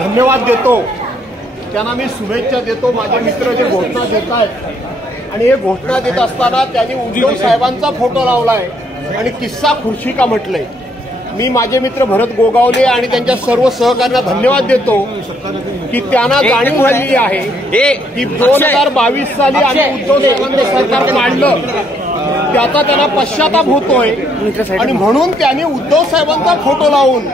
धन्यवाद देतो, त्यांना मी शुभेच्छा देतो। माझे मित्र जे घोषणा देत आहेत आणि हे घोषणा देत असताना त्यांनी उद्धव साहेबांचा फोटो लावलाय आणि किस्सा खुर्शी का म्हटलंय। मी माझे मित्र भरत गोगावले आणि त्यांच्या सर्व सहकार्यांना धन्यवाद देतो की त्यांना जाणीव झालेली आहे की 2022 साली आम्ही उद्धव साहेबांचं सरकार पाडलं, त्याचा त्यांना पश्चाताप होतोय आणि म्हणून त्यांनी उद्धव साहेबांचा फोटो लावून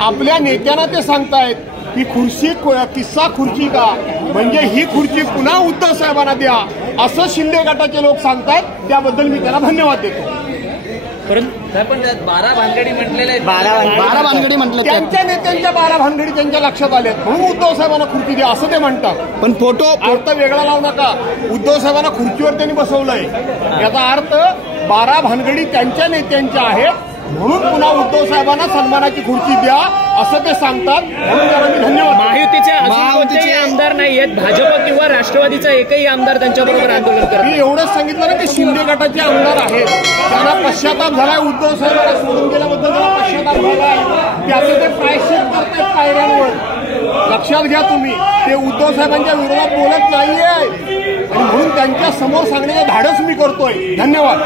आपल्या नेत्यांना ते सांगतायत की किस्सा खुर्ची का, म्हणजे ही खुर्ची पुन्हा उद्धव साहेबांना द्या असं शिंदे गटाचे लोक सांगतायत। त्याबद्दल मी त्यांना धन्यवाद देतो। पण 12 भानगडी म्हटलेले 12 भानगडी म्हटलं, त्यांच्या नेत्यांच्या 12 भानगडी त्यांच्या लक्षात आल्या म्हणून उद्धव साहेबांना खुर्ची द्या असं ते म्हणतात। पण फोटो अर्थ वेगळा लावू नका। उद्धव साहेबांना खुर्चीवर त्यांनी बसवलंय, याचा अर्थ 12 भानगडी त्यांच्या नेत्यांच्या आहेत म्हणून पुन्हा उद्धव साहेबांना सन्मानाची खुर्ची द्या असं ते सांगतात, म्हणून त्यांना मी धन्यवाद। महायुतीचे आमदार नाही आहेत, भाजप किंवा राष्ट्रवादीचा एकही आमदार त्यांच्याबरोबर आंदोलन करत। मी एवढंच सांगितलं ना की शिंदे गटाचे आमदार आहेत, त्यांना पश्चाताप झालाय, उद्धव साहेबांना सोडून गेल्याबद्दल त्यांना पश्चाताप झालाय, त्याचं ते प्रायश्चित्त करतात पायऱ्यांवर। लक्षात घ्या तुम्ही, ते उद्धव साहेबांच्या विरोधात बोलत नाहीये आणि म्हणून त्यांच्या समोर सांगण्याचं धाडस मी करतोय। धन्यवाद।